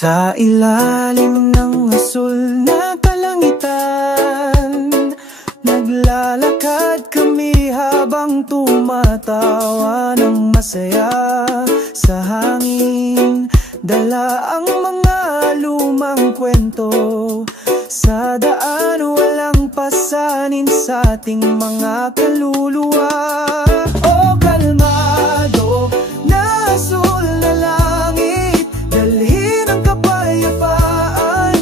Sa ilalim ng asul na kalangitan, naglalakad kami habang tumatawa ng masaya. Sa hangin, dala ang mga lumang kwento. Sa daan, walang pasanin sa ating mga kaluluwa. O kalmado na asul na langit, dalhin ang kapayapaan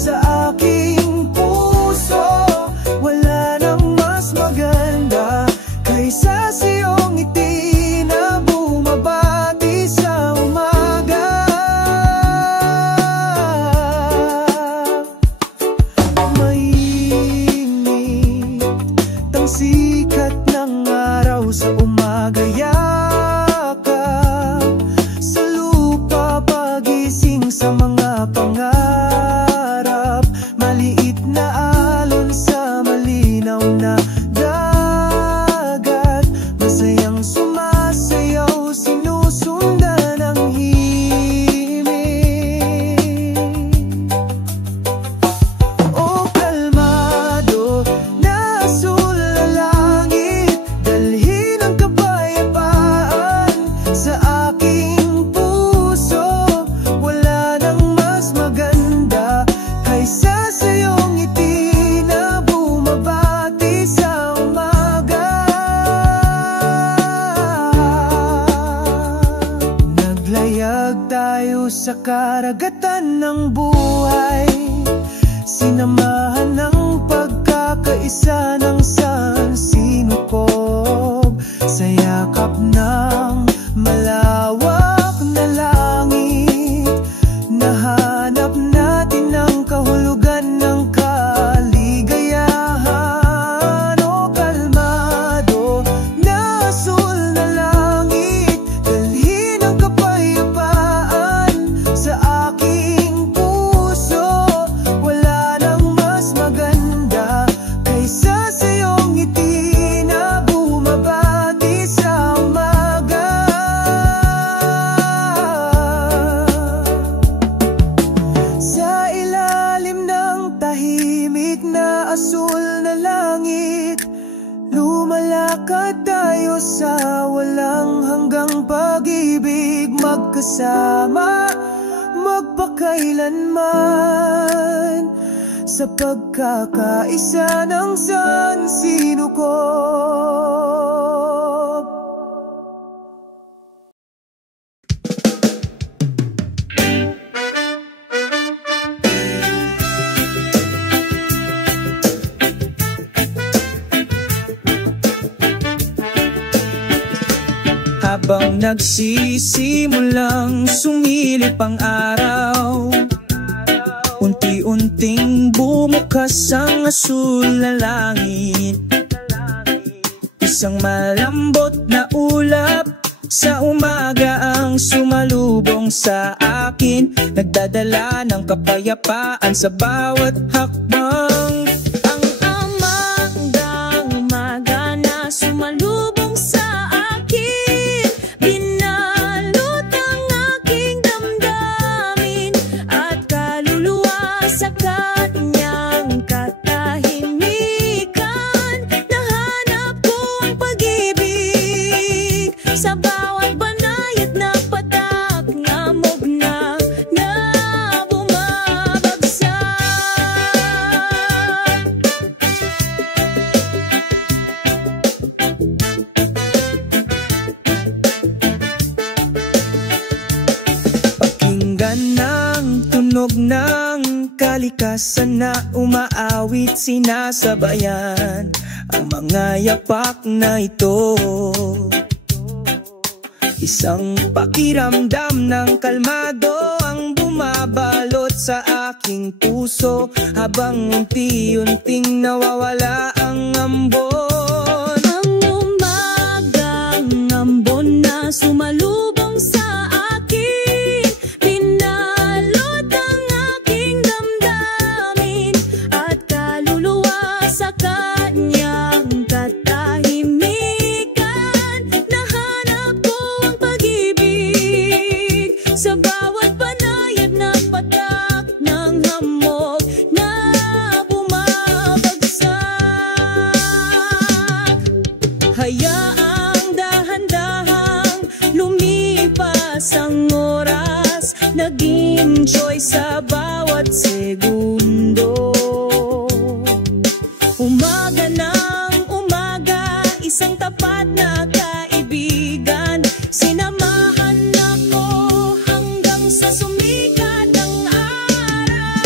sa aking puso. Wala nang mas maganda kaysa sa iyong ngiti na bumabati sa umaga. Mainit ang sikat ng araw sa umaga, yakap sa lupa, pagising sa mga pangarap. Maliit na alon sa malinaw na dagat, masayang sumasayaw, sinusundan ng himig. O kalmado na asul na langit, dalhin ang kapayapaan sa aking puso. Wala nang mas maganda kaysa sa iyong ngiti na bumabati sa umaga. Naglayag tayo sa karagatan ng buhay, sinamahan ng pagkakaisa ng sansinukob. Sa yakap ng malawak na langit, nahanap natin ang kahulugan ng kaligayahan. O kalmado na asul na langit, dalhin ang kapayapaan sa aking puso. Wala nang mas maganda kaysa sa iyong ngiti na bumabati sa umaga. Sa ilalim ng tahimik na asul na langit, lumalakad tayo sa walang hanggang pag-ibig, magkasama magpakailanman sa pagkakaisa ng sansinukob. Habang nagsisimulang sumilip ang araw, unti-unting bumukas ang asul na langit. Isang malambot na ulap sa umaga ang sumalubong sa akin, nagdadala ng kapayapaan sa bawat hakbang. Ang umagang umaga na sumalubong sa akin, binalot ang aking damdamin at kaluluwa sa kanyang katahimikan. Nahanap ko ang pag-ibig sa bawat banayad na patak na mugna na bumabagsak. Pakinggan ng tunog ng kalikasan na umaawit, sinasabayan ang mga yapak na ito. Isang pakiramdam ng kalmado ang bumabalot sa aking puso, habang unti-unting nawawala ang ambon. Ang umagang ambon na sumalubong sa akin, binalot ang aking damdamin at kaluluwa sa kanyang katahimikan. Nahanap ko ang pag-ibig sa bawat banayad na patak Hayaang dahan-dahang lumipas ang oras, nag-enjoy sa bawat segundo. Umaga ng umaga, isang tapat na kaibigan, sinamahan ako hanggang sa sumikat ang araw.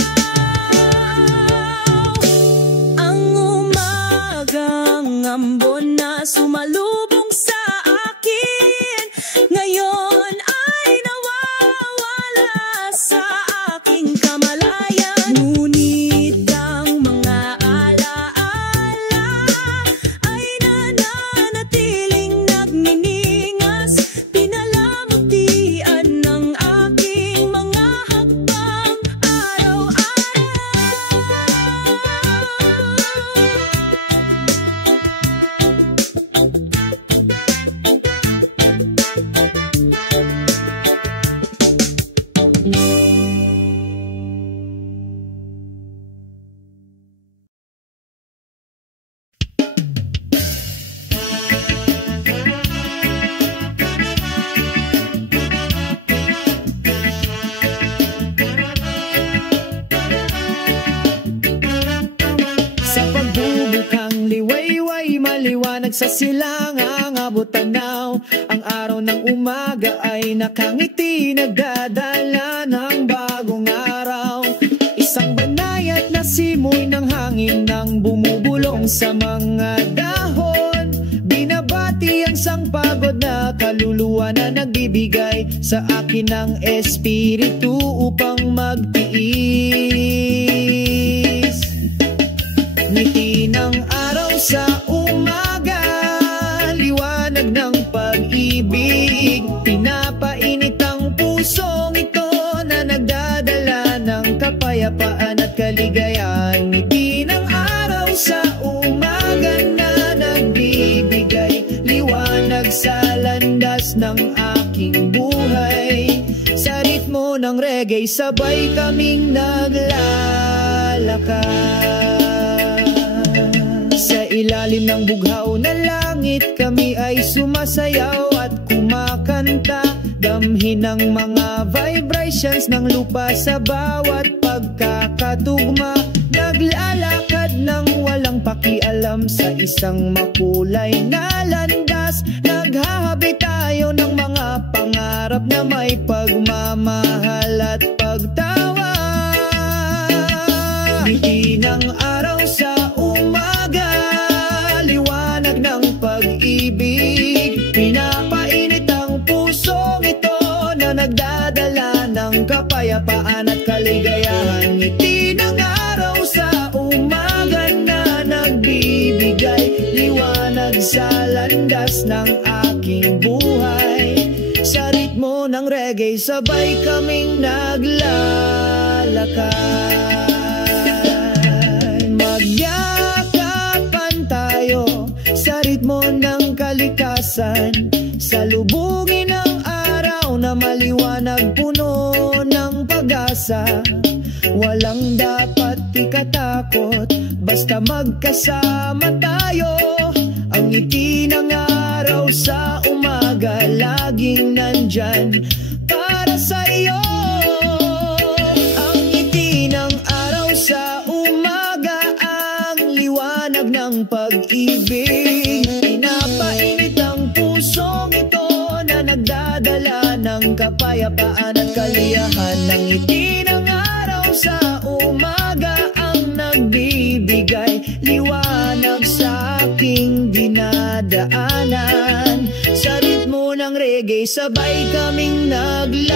Ang umagang ambon na sumalubong sa akin, ngayon ay nawawala sa aking kamalayan. Ngunit ang mga alaala ay nananatiling nagniningas, pinalamutian ng aking mga hakbang araw-araw. Sa pagbubukang liwayway, maliwanag sa silangang abot tanaw. Ang araw ng umaga ay nakangiti, nagdadala ng bagong araw. Isang banayad na simoy ng hangin nang bumubulong sa mga dahon. Binabati ang sangpagod na kaluluwa na nagbibigay sa akin ng espiritu upang magtiis. Ngiti ng araw sa umaga, liwanag ng pag-ibig, pinapainit ang pusong ito na nagdadala ng kapayapaan at kaligayahan. Ngiti ng araw sa umaga na nagbibigay liwanag sa landas ng aking buhay. Sa ritmo ng reggae, sabay kaming naglalakad. Sa ilalim ng bughaw na langit, kami ay sumasayaw at kumakanta. Damhin ang mga vibrations ng lupa sa bawat pagkakatugma. Naglalakad ng walang pakialam sa isang makulay na landas. Naghahabi tayo ng mga pangarap na may pagmamahal at pagtawa. Ngiti ng araw sa umaga, liwanag ng pag-ibig, pinapainit ang pusong ito na nagdadala ng kapayapaan at kaligayahan. Ngiti ng araw sa umaga na nagbibigay liwanag sa landas ng aking buhay. Sa ritmo ng reggae, sabay kaming naglalakad. Magyakapan tayo sa ritmo ng kalikasan, salubungin ang araw na maliwanag, puno ng pag-asa. Walang dapat ikatakot, basta magkasama tayo. Ang ngiti ng araw sa umaga, laging nandyan para sa'yo. Ang ngiti ng araw sa umaga, ang liwanag ng pag-ibig, pinapainit ang pusong ito na nagdadala ng kapayapaan at kaliyahan. Ang ngiti ng araw sa umaga ang nagbibigay liwanag sa aking dinadaanan. Sa ritmo ng reggae, sabay kaming naglalakad.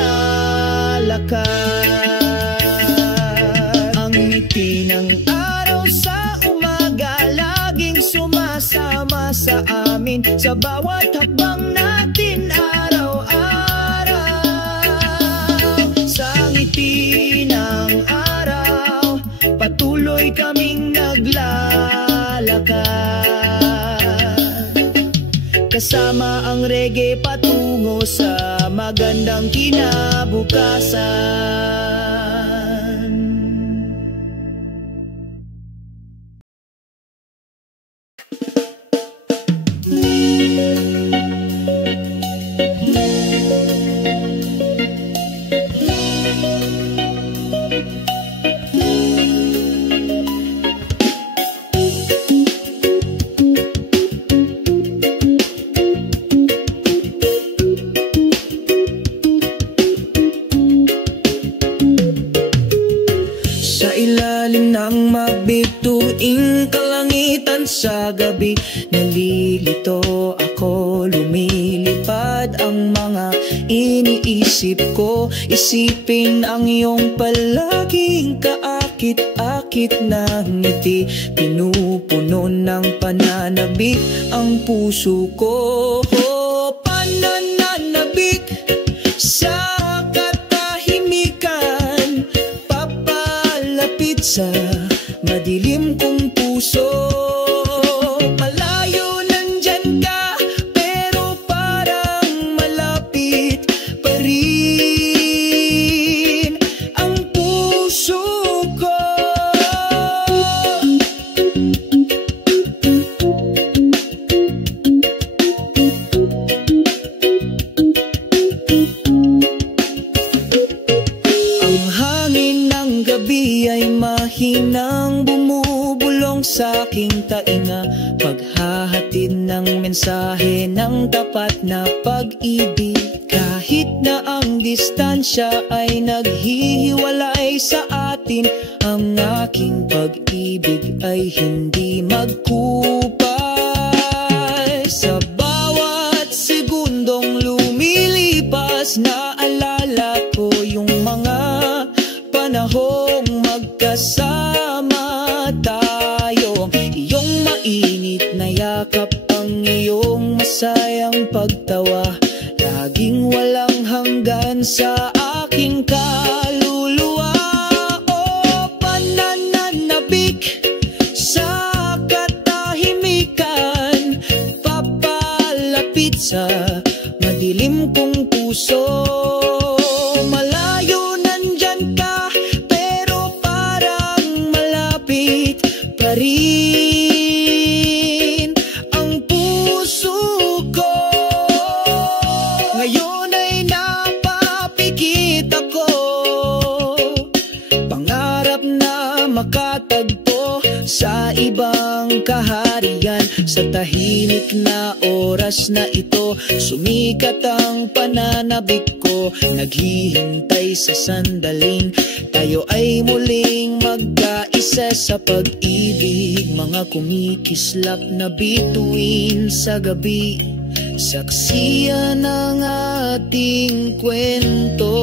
Ang ngiti ng araw sa umaga, laging sumasama sa amin sa bawat hakbang natin araw-araw. Sa ngiti ng araw, patuloy kaming naglalakad. Kasama ang reggae patungo sa magandang kinabukasan. agad ang mga iniisip ko. Isipin ang iyong palaging kaakit-akit na ngiti. Pinupuno ng pananabik ang puso ko. Pananabik sa katahimikan, papalapit sa madilim kong puso. Malayo nandyan ka, pero parang malapit pa rin ang puso ko. Ang hangin ng gabi ay mahinang bumubulong sa aking tainga, paghahatid ng mensahe ng tapat na pag-ibig. Kahit na ang distansya ay naghihiwalay sa atin, ang aking pag-ibig ay hindi magkupay. Sa bawat segundong lumilipas, naalala ko yung mga panahong magkasama tayo. Iyong mainit na yakap, ang iyong masayang pagtawa, laging walang hanggan sa aking kaluluwa. O pananabik sa katahimikan, papalapit sa madilim kong puso. Malayo nandyan ka, pero parang malapit pa rin ang puso ko. Ngayon ay napapikit ako, pangarap na makatagpo sa ibang kaharian. Sa tahimik na oras na ito, sumikat ang pananabik ko. Naghihintay sa sandaling tayo ay muling magkaisa sa pag-ibig. Mga kumikislap na bituin sa gabi, saksiyan ng ating kwento.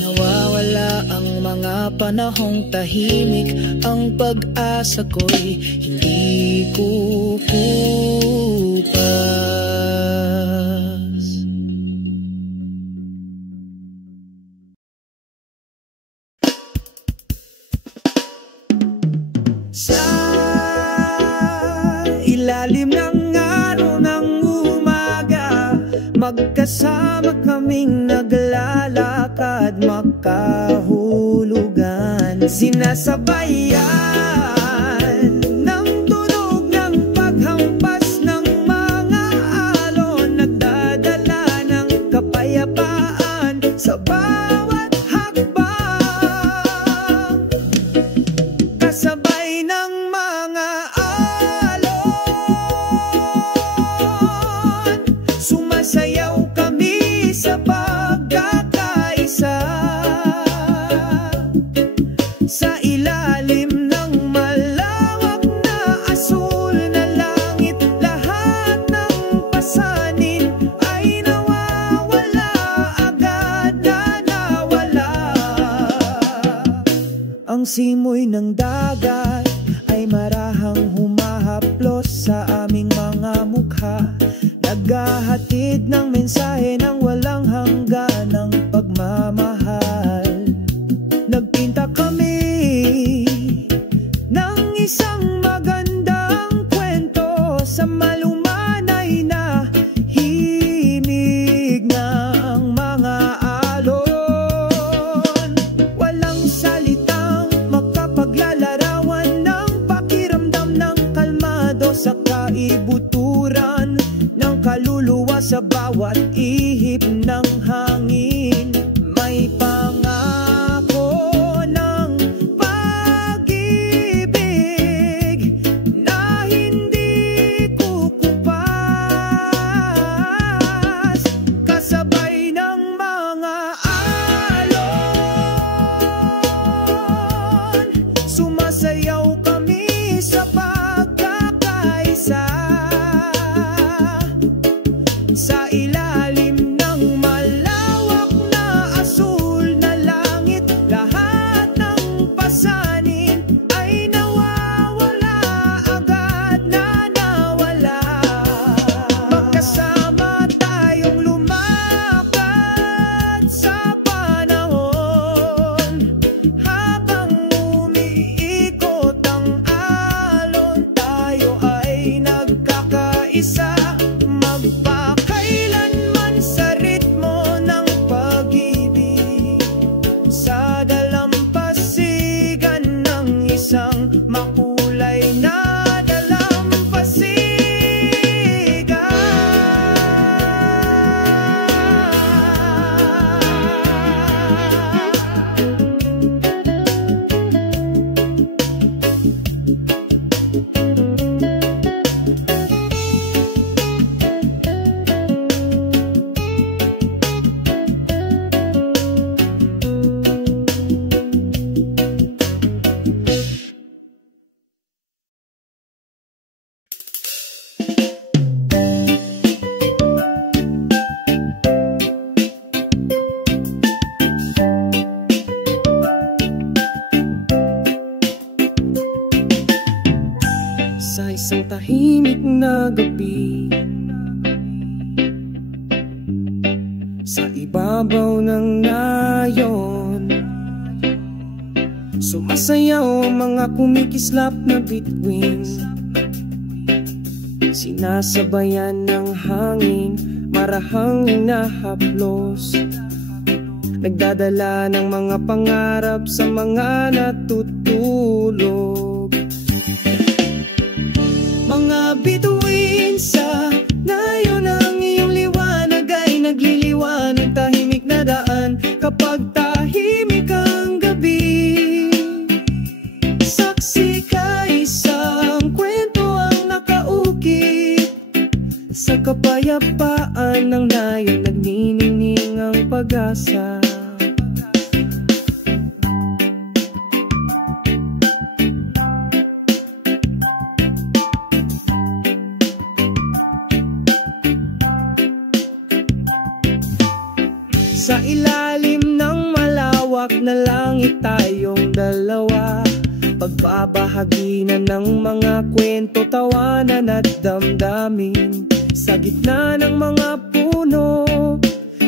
Nawawala ang mga panahong tahimik, ang pag-asa ko'y hindi kukupas. Sa ilalim ng araw ng umaga, magkasama kaming naglalakad, makahulugan, sinasabayan ng tunog ng paghampas ng mga alon, nagdadala ng kapayapaan sa bawat hakbang, kasabay ng mga alon. Sumasayaw kami sa pagkakaisa, sa ilalim ng malawak na asul na langit. Lahat ng pasanin ay nawawala, agad na nawala. Ang simoy ng dagat ay marahang humahaplos sa aming mga mukha, naghahatid ng mensahe ng walang hanggan ng pagmamahal. Nagpinta kami ng isang magandang kwento sa malumanay na himig ng mga alon. Walang salitang makapaglalarawan ng pakiramdam ng kalmado sa kaibuturan ng kaluluwa. Sa bawat ihip ng hangin may pangako ng pag-ibig na hindi kukupas, kasabay ng mga alon. Sumasayaw kami sa pagkakaisa, gabi. Sa ibabaw ng nayon, sumasayaw ang mga kumikislap na bituin. Sinasabayan ng hangin, marahang inahaplos, nagdadala ng mga pangarap sa mga natutulog. Mga bituin sa nayon, ang iyong liwanag ay nagliliwanag, tahimik na daan kapag tahimik ang gabi. Saksi ka, isang kwento ang nakaukit sa kapayapaan ng nayon, nagniningning ang pag-asa. Sa ilalim ng malawak na langit tayong dalawa, pagbabahagi na ng mga kwento, tawanan at damdamin. Sa gitna ng mga puno,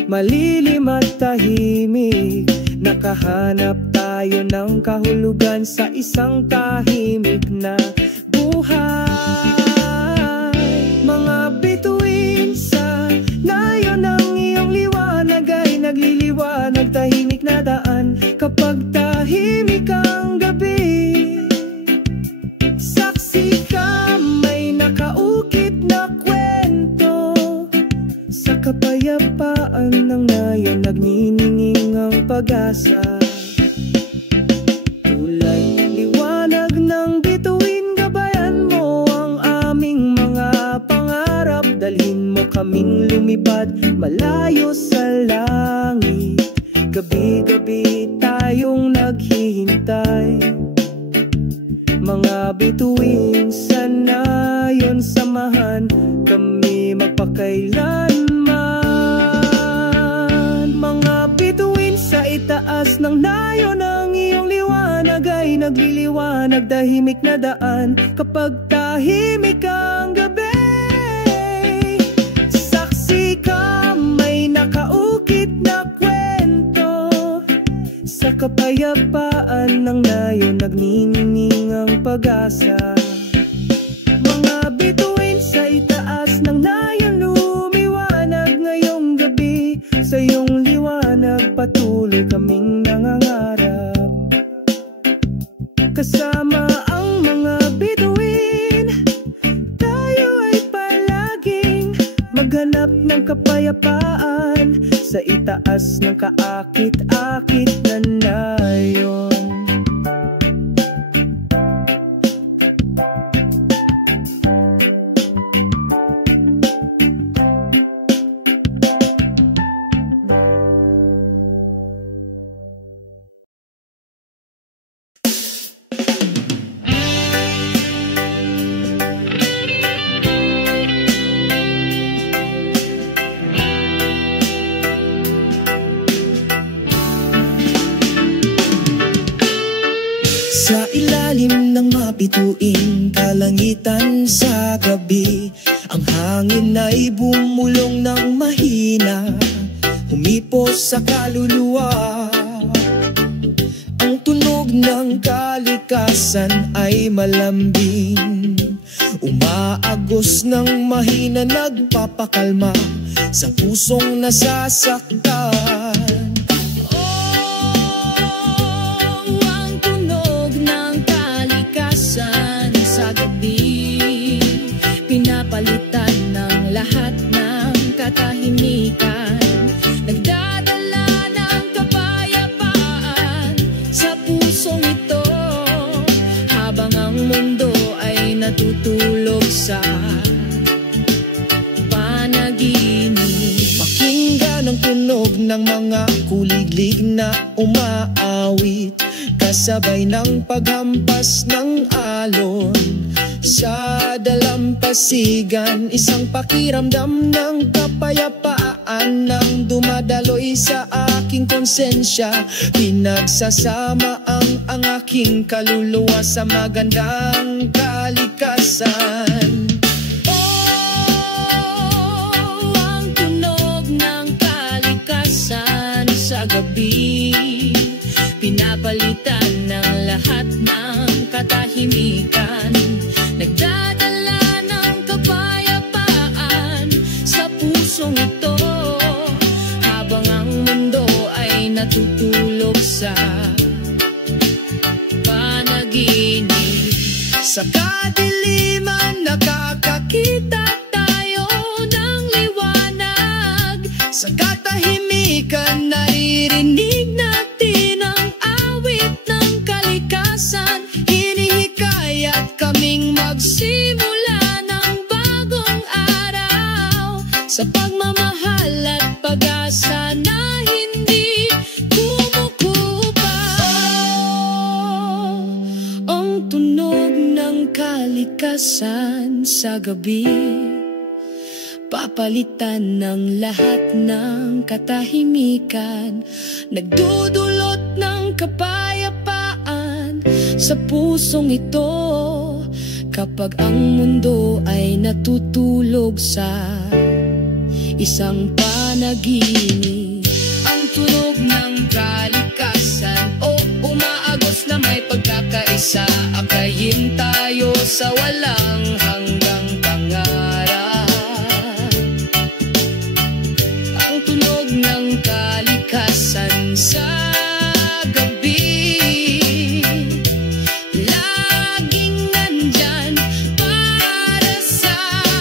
malilim at tahimik, nakahanap tayo ng kahulugan sa isang tahimik na buhay. Mga bituin sa nayon, ang iyong liwanag ay nagliliwanag, tahimik na daan kapag tahimik ang gabi. Saksi ka, may nakaukit na kwento sa kapayapaan ng nayon, nagnininging ang pag-asa. Tulay liwanag ng bituin, gabayan mo ang aming mga pangarap, dalhin mo kaming lumipad malayo sa langit. Gabi-gabi tayong naghihintay, mga bituin sa nayon, samahan kami magpakailanman. Mga bituin sa itaas ng nayon, ang iyong liwanag ay nagliliwanag, tahimik na daan kapag tahimik ang gabi. Saksi ka, may nakaukit na kwento sa kapayapaan ng nayon, nagniningning ang pag-asa. Mga bituin sa itaas ng nayon, lumiwanag ngayong gabi, sa iyong liwanag patuloy kaming nangangarap. Kasama ang mga bituin, tayo ay palaging maghanap ng kapayapaan sa itaas ng kaakit-akit na nayon. Sa ilalim ng mabituin, kalangitan sa gabi, ang hangin ay bumulong ng mahina, humipos sa kaluluwa. Ang tunog ng kalikasan ay malambing, umaagos ng mahina, nagpapakalma sa pusong nasasaktan. Pinapalitan ng lahat ng katahimikan, nagdadala ng kapayapaan sa pusong ito, habang ang mundo ay natutulog sa panaginip. Pakinggan ang tunog ng mga kuliglig na umaawit, kasabay ng paghampas ng alon sa dalampasigan. Isang pakiramdam ng kapayapaan nang dumadaloy sa aking konsensya. Pinagsasama ang aking kaluluwa sa magandang kalikasan. Oh, sa gabi. Pinapalitan ng lahat ng katahimikan, nagdadala ng kapayapaan sa pusong ito, habang ang mundo ay natutulog sa panaginip. Sa kadiliman nakakakita tayo ng liwanag, sa katahimikan naririnig natin ang awit ng kalikasan. Hinihikayat kaming magsimula ng bagong araw, sa pagmamahal at pag-asa na hindi kumukupa. Ang tunog ng kalikasan sa gabi, papalitan ng lahat ng katahimikan, nagdudulot ng kapayapaan sa pusong ito, kapag ang mundo ay natutulog sa isang panaginip. Ang tunog ng kalikasan, umaagos na may pagkakaisa, akayin tayo sa walang hanggang pangarap. Ang tunog ng kalikasan sa gabi, laging nandyan para samahan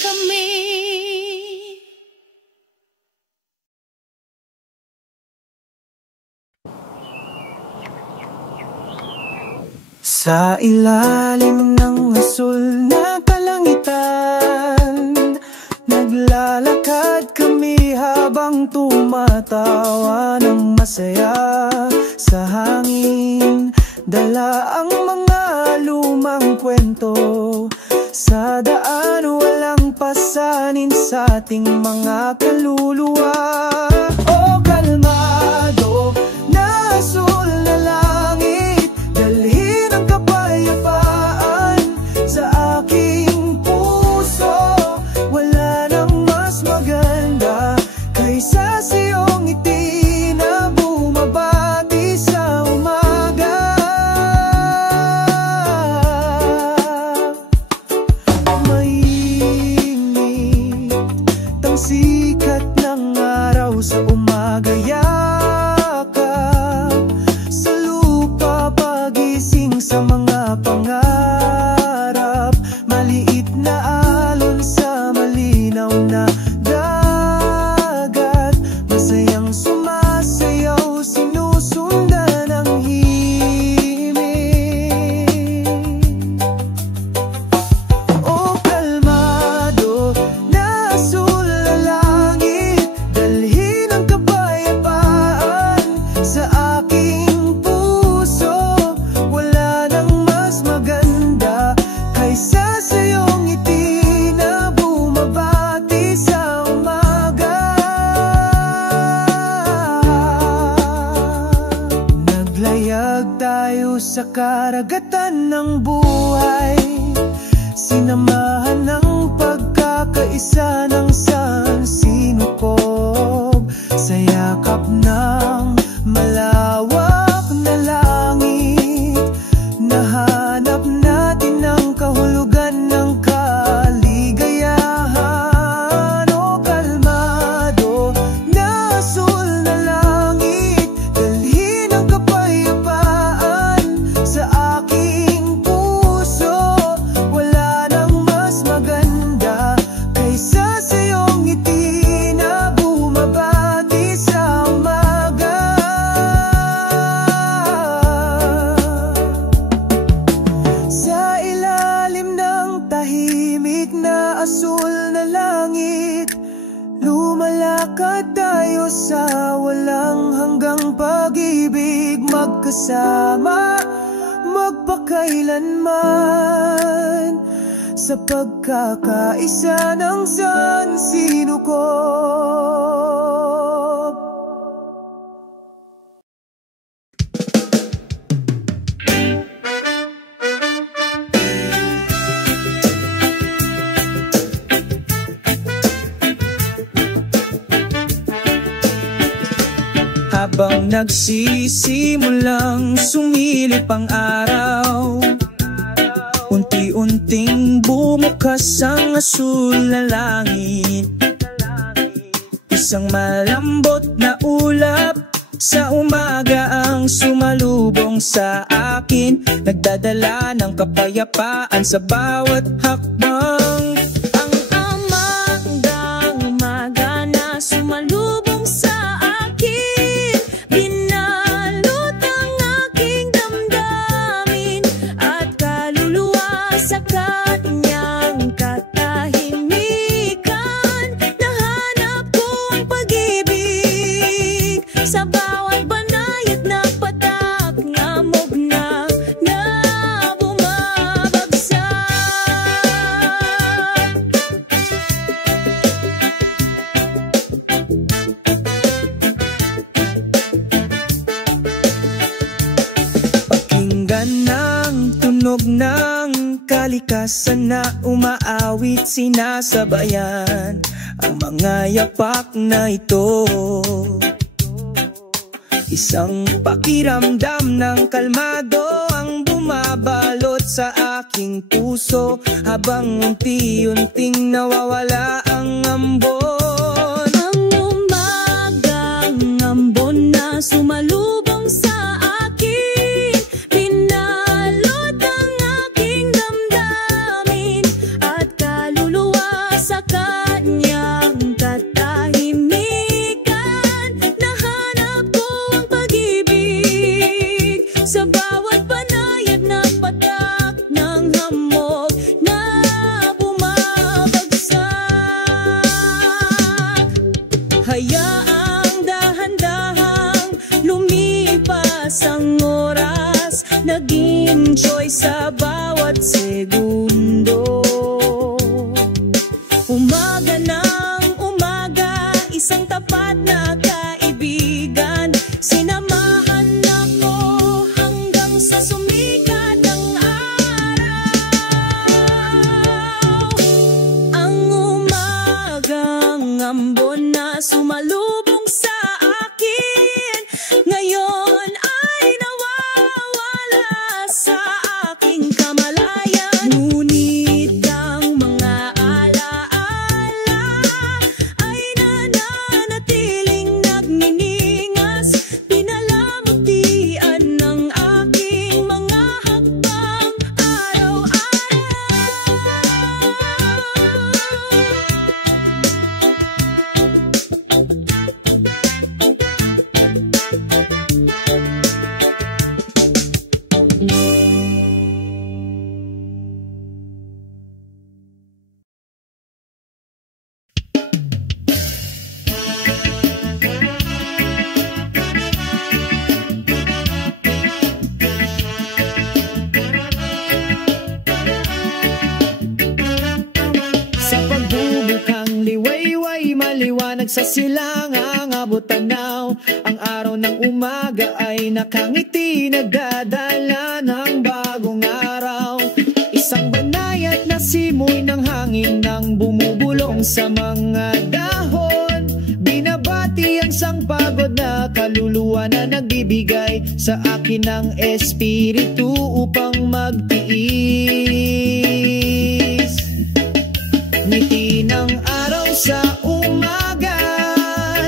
kami. Sa ilalim ng asul na kalangitan, naglalakad kami habang tumatawa ng masaya. Sa hangin, dala ang mga lumang kwento. Sa daan, walang pasanin sa ating mga kaluluwa. O kalmado na asul na langit, dalhin ang kapayapaan sa aking puso. Wala nang mas maganda kaysa sa iyong ngiti na bumabati sa umaga. Mainit ang sikat ng araw sa umaga, yakap sa lupa, pagising sa mga pangarap. Maliit na alon sa malinaw na dagat, masayang sumasayaw, sinusundan ang himig. O kalmado na asul na langit, dalhin ang kapayapaan sa aking puso. Wala nang mas maganda kaysa sa iyong ngiti na bumabati sa umaga. Naglayag tayo sa karagatan ng buhay, sinamahan ng pagkakaisa ng sansinukob, sa yakap ng malawak na langit. Nahanap natin ang kahulugan ng kaligayahan. O kalmado na asul na langit, dalhin ang kapayapaan sa aking puso. Wala nang mas maganda kaysa sa iyong ngiti na bumabati sa umaga. Sa ilalim ng tahimik na asul na langit, lumalakad tayo sa walang hanggang pag-ibig, magkasama magpakailanman, sa pagkakaisa ng sansinukob. Habang nagsisimulang sumilip ang araw, unti-unting bumukas ang asul na langit. Isang malambot na ulap sa umaga ang sumalubong sa akin, nagdadala ng kapayapaan sa bawat hakbang. Ang umagang umaga na sumalubong sa akin, binalot ang aking damdamin at kaluluwa sa kanyang katahimikan. Nahanap ko ang pag-ibig sa bawat banayad na patak, ngamog na bumabagsak. Pakinggan ng tunog ng kalikasan na umaawit, sinasabayan ang mga yapak na ito. Isang pakiramdam ng kalmado ang bumabalot sa aking puso, habang unti-unting nawawala ang ambon. Ang umagang ambon na sumalubong sa akin, binalot ang aking damdamin at kaluluwa sa kanyang katahimikan. Nahanap ko ang pag-ibig sa bawat banayad na patak ng hamog na bumabagsak. Hayaang dahan-dahang lumipas ang oras, naging choice sa bawat segundo. Umaga ng umaga, isang tapat na kaibigan, sinamahan ako hanggang sa sumikat ang araw. Ang umagang ambon na sumalubong sa akin, ngayon ay nawawala sa aking kamalayan. Ngunit ang mga alaala ay nananatiling nagniningas, pinalamutian ng aking mga hakbang araw-araw. Sa pagbubukang liwayway, maliwanag sa silangang abot tanaw. Ang araw ng umaga ay nakangiti, nagdadala ng bagong araw. Isang banayad na simoy ng hangin nang bumubulong sa mga dahon. Binabati ang sangpagod na kaluluwa na nagbibigay sa akin ng espiritu upang magtiis. Ngiti ng araw sa umaga,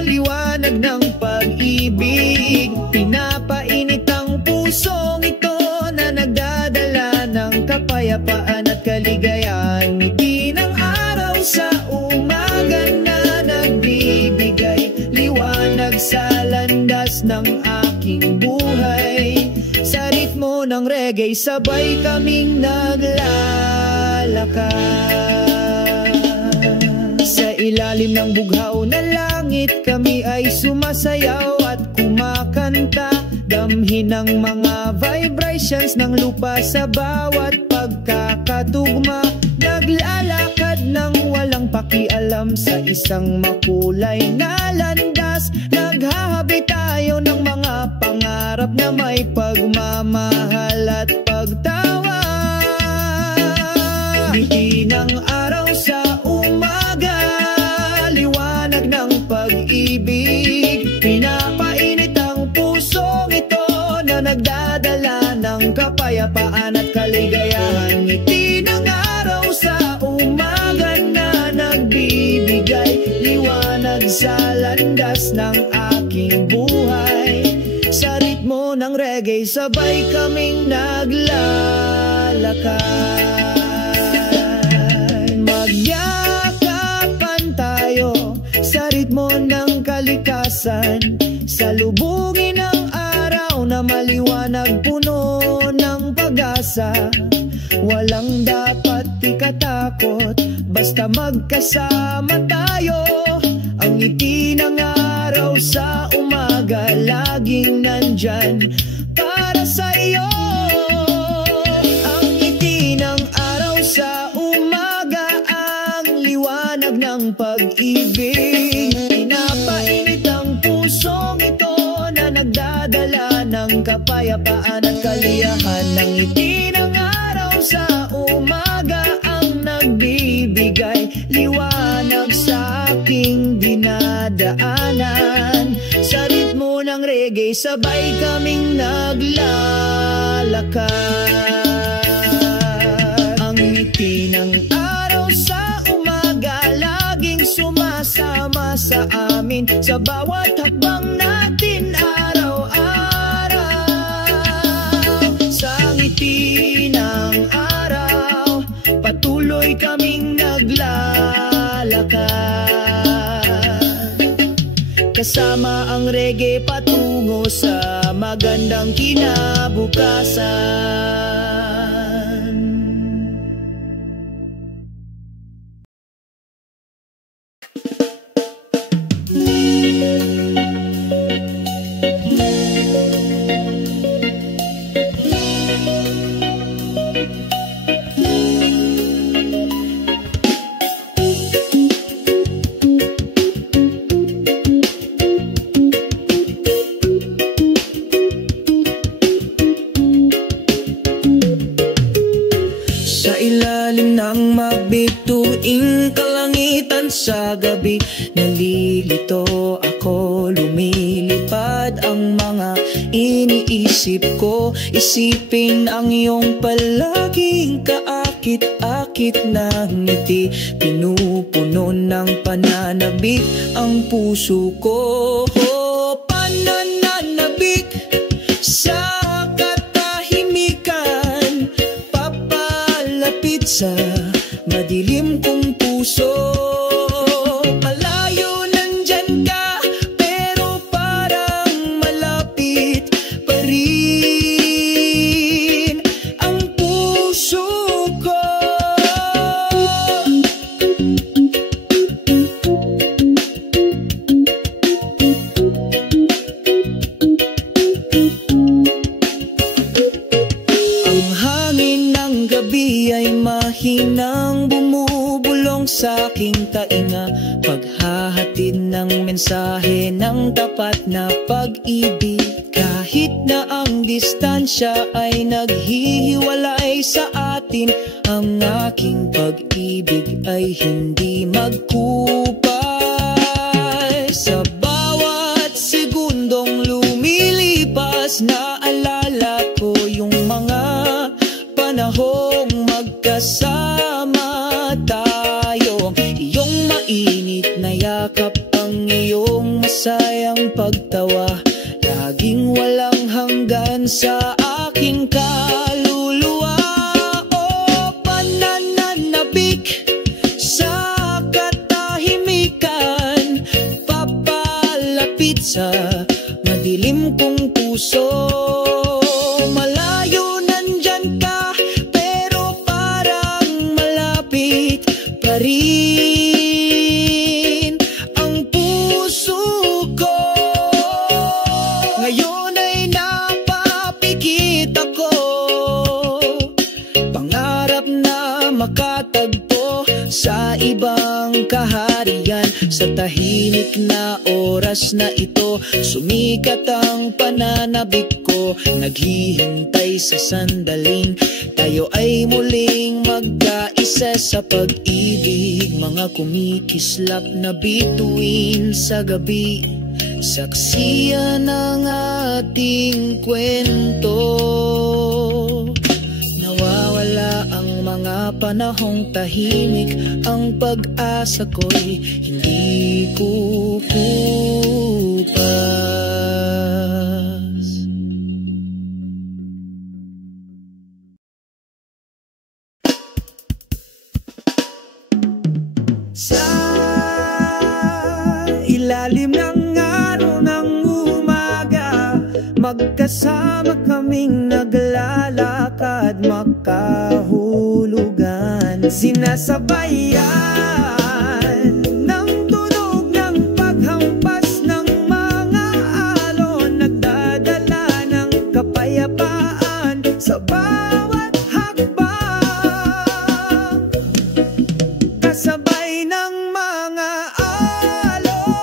liwanag ng pag-ibig, pinapainit ang pusong ito na nagdadala ng kapayapaan at kaligayahan. Ngiti ng araw sa umaga na nagbibigay liwanag sa landas ng aking buhay. Sa ritmo ng reggae, sabay kaming naglalakad. Sa ilalim ng bughaw na langit, kami ay sumasayaw at kumakanta. Damhin ang mga vibrations ng lupa sa bawat pagkakatugma. Naglalakad ng walang pakialam sa isang makulay na landas. Naghahabi tayo ng mga pangarap na may pagmamahal at pagtawa. Ngiti ng araw sa umaga, liwanag ng pag-ibig, pinapainit ang kapayapaan at kaligayahan. Ngiti ng araw sa umaga na nagbibigay liwanag sa landas ng aking buhay. Sa ritmo ng reggae sabay kaming naglalakad. Magyakapan tayo sa ritmo ng kalikasan, salubungin ang araw na maliwanag puno ng pag-asa. Walang dapat ikatakot, basta magkasama tayo. Ang ngiti ng araw sa umaga laging nandyan para sa iyo. Ang ngiti ng araw sa umaga, ang liwanag ng pag-ibig. Pinapainit ang pusong ito na nagdadala ng kapayapaan at kaliyahan. Ang ngiti ng araw sa umaga ang nagbibigay liwanag sa aking dinadaanan. Sa ritmo ng reggae sabay kaming naglalakad. Ang ngiti ng araw sa umaga laging sumasama sa amin sa bawat hakbang natin araw-araw. Sa ngiti ng araw patuloy kaming naglalakad. Kasama ang reggae patungo sa magandang kinabukasan. Bituing kalangitan sa gabi, nalilito ako, lumilipad ang mga iniisip ko. Isipin ang iyong palaging kaakit-akit na ngiti, pinupuno ng pananabik ang puso ko. Pananabik sa katahimikan, papalapit sa madilim kong puso. Malayo nandyan ka, pero parang malapit pa rin ang puso ko. Ang hangin ng gabi ay mahinang bumubulong sa aking tainga, paghahatid ng mensahe ng tapat na pag-ibig. Kahit na ang distansya ay naghihiwalay sa atin, ang aking pag-ibig ay hindi magkupay. Sa bawat segundong lumilipas, naalala ko yung mga panahong magkasama tayo. Iyong mainit na yakap, ang iyong masayang pagtawa, laging walang hanggan sa aking kaluluwa. O pananabik sa katahimikan, papalapit sa madilim kong puso. Malayo nandyan ka, pero parang malapit pa rin ang puso ko. Ngayon ay napapikit ako, pangarap na makatagpo sa ibang kaharian. Sa tahimik na oras na ito, sumikat ang pananabik ko, naghihintay sa sandaling tayo ay muling magkaisa sa pag-ibig. Mga kumikislap na bituin sa gabi, saksiyan ng ating kwento. panahong tahimik, ang pag-asa ko'y hindi kukupas. Sa ilalim ng araw ng umaga, magkasama kaming naglalakad, makahulugan, sinasabayan ng tunog ng paghampas ng mga alon, nagdadala ng kapayapaan sa bawat hakbang, kasabay ng mga alon,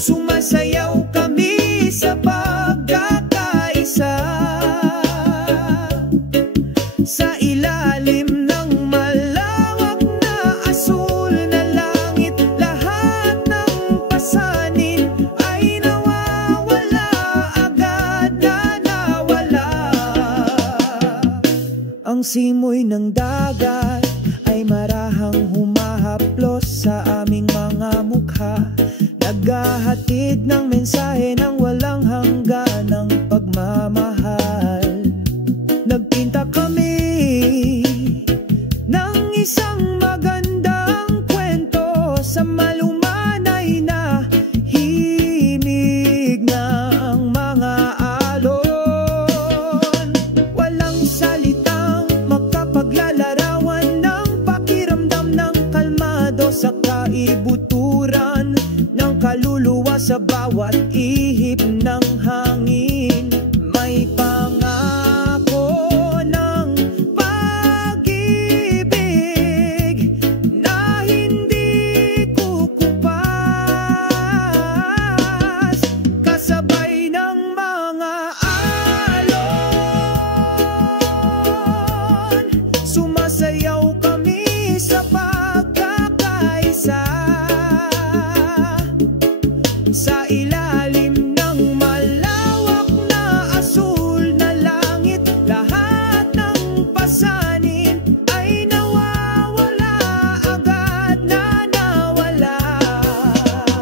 sumasayaw kami sa pagkakaisa, sa ilalim ng malawak na asul na langit, lahat ng pasanin ay nawawala, agad na nawala. Ang simoy ng dagat ay marahang humahaplos sa aming mga mukha, naghahatid ng mensahe ng walang hanggan ng pagmamahal. Nagpinta kami ng isang magandang kwento sa malumanay na himig ng mga alon. Walang salitang makapaglalarawan ng pakiramdam ng kalmado sa kaibuturan ng kaluluwa sa bawat ihip ng hangin. May pangako ng pag-ibig na hindi kukupas, kasabay ng mga alon, sumasayaw kami sa pagkakaisa, sa ilalim ng malawak na asul na langit, lahat ng pasanin ay nawawala, agad na nawala.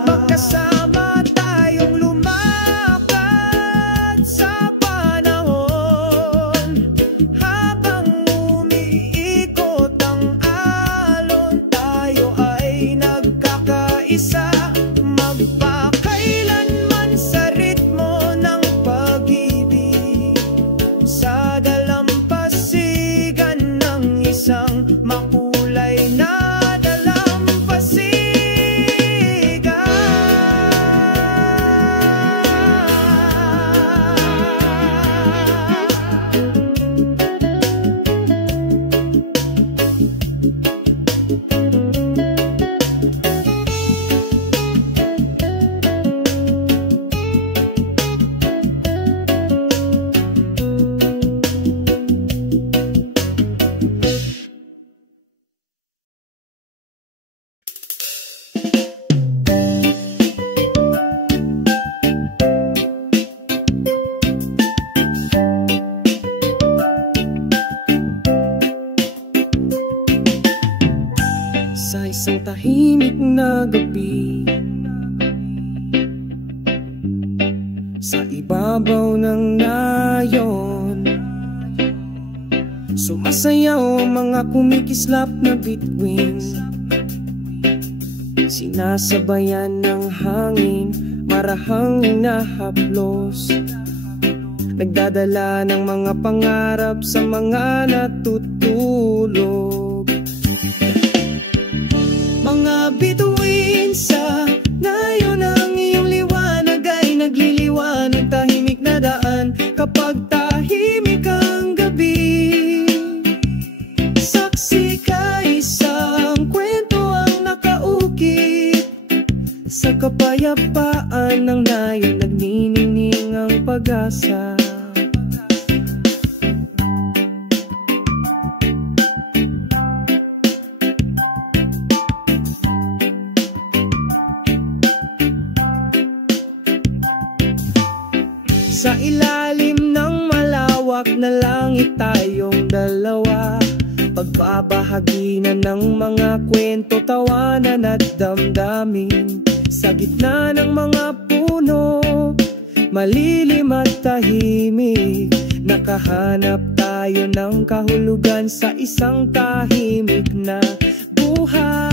Magkasama tayong lumakad sa panahon, habang umiikot ang alon, tayo ay nagkakaisa, magpakailanman sa ritmo ng pag-ibig, sa dalampasigan ng isang makulay na dalampasigan. Sa isang tahimik na gabi, sa ibabaw ng nayon, sumasayaw ang mga kumikislap na bituin, sinasabayan ng hangin, marahang hinahaplos, nagdadala ng mga pangarap sa mga natutulog. Mga bituin sa nayon ng iyong liwanag ay nagliliwanag, tahimik na daan kapag tahimik ang gabi. Saksi ka, isang kwento ang nakaukit sa kapayapaan ng nayon, nagniningning ang pag-asa. Sa ilalim ng malawak na langit tayong dalawa. Pagbabahagi na ng mga kwento, tawanan at damdamin. Sa gitna ng mga puno, malilim at tahimik, nakahanap tayo ng kahulugan sa isang tahimik na buhay.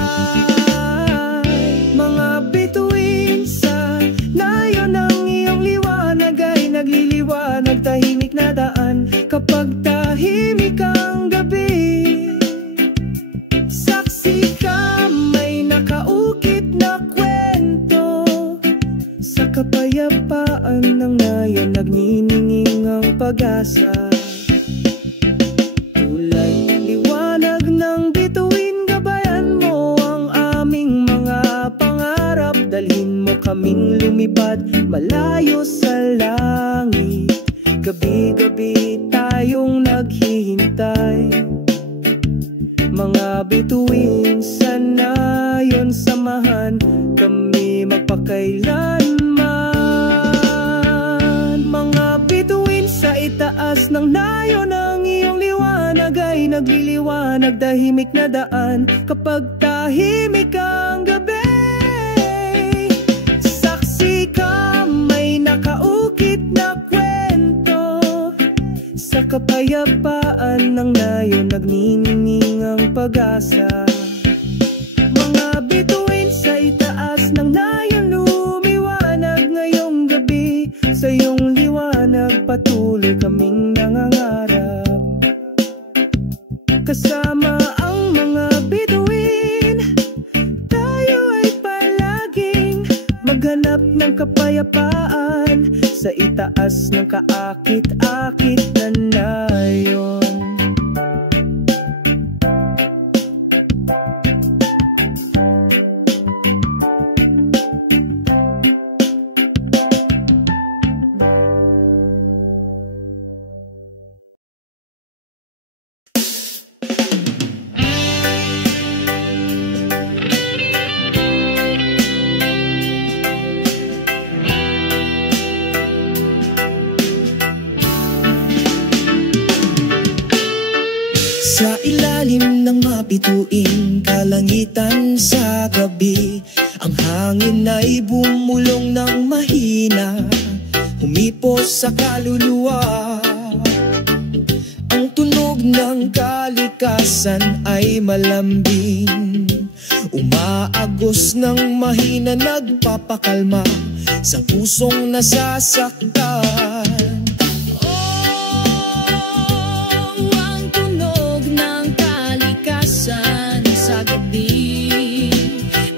Mga bituin sa nayon ng iyong liwanag ay nagliliwanag, tahimik na daan kapag tahimik ang gabi. Saksi ka, may nakaukit na kwento, sa kapayapaan ng nayon nagnininging ang pag-asa. Tulay liwanag ng bituin, gabayan mo ang aming mga pangarap. Dalhin mo kaming lumipad malayo sa langit. Gabi-gabi tayong naghihintay. Mga bituin sa nayon, samahan kami magpakailanman. Mga bituin sa itaas ng nayon, ang iyong liwanag ay nagliliwanag, tahimik na daan kapag tahimik ang gabi. Saksi ka, may nakaukit na kwento, sa kapayapaan ng nayon nagniningning ang pag-asa. Mga bituin sa itaas ng nayon, lumiwanag ngayong gabi. Sa iyong liwanag patuloy kaming nangangarap. Kasama ang mga bituin, tayo ay palaging maghanap ng kapayapaan sa itaas ng kaakit-akit na nayon. Sa ilalim ng mapituin, kalangitan sa gabi, ang hangin ay bumulong ng mahina, humipos sa kaluluwa. Ang tunog ng kalikasan ay malambing, umaagos ng mahina, nagpapakalma sa pusong nasasaktan.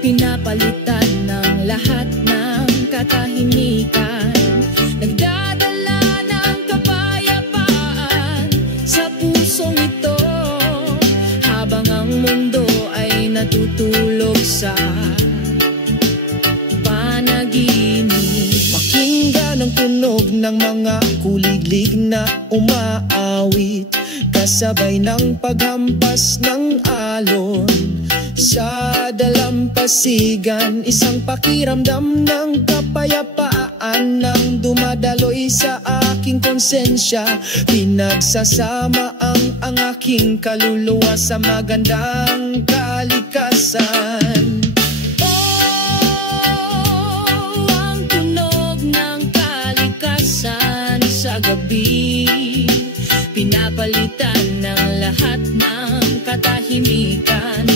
Pinapalitan ng lahat ng katahimikan, nagdadala ng kapayapaan sa pusong ito, habang ang mundo ay natutulog sa panaginip. Pakinggan ang tunog ng mga kuliglig na umaawit, kasabay ng paghampas ng alon sa dalampasigan. Isang pakiramdam ng kapayapaan nang dumadaloy sa aking konsensya. Pinagsasama ang aking kaluluwa sa magandang kalikasan. Oh, ang tunog ng kalikasan sa gabi, pinapalitan ng lahat ng katahimikan,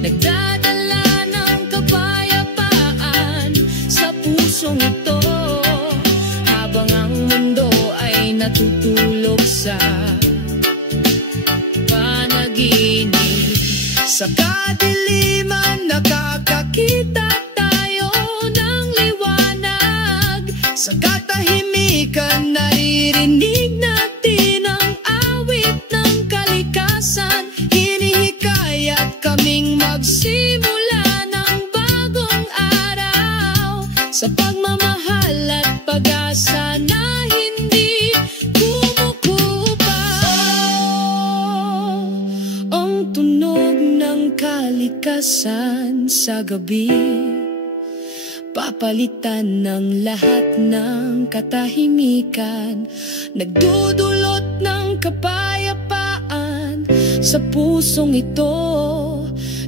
nagdadala ng kapayapaan sa pusong ito, habang ang mundo ay natutulog sa panaginip. Sa kadiliman nakakakita tayo ng liwanag, sa katahimikan naririnig natin ang awit ng kalikasan. Hinihikayat kaming magsimula ng bagong araw, sa pagmamahal at pag-asa na hindi kumukupa. Ang tunog ng kalikasan sa gabi, papalitan ng lahat ng katahimikan, nagdudulot ng kapayapaan sa pusong ito.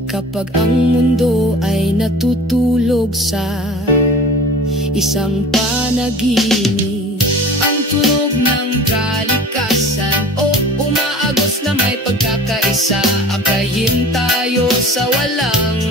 Kapag ang mundo ay natutulog sa isang panaginip, ang tunog ng kalikasan o umaagos na may pagkakaisa, akayin tayo sa walang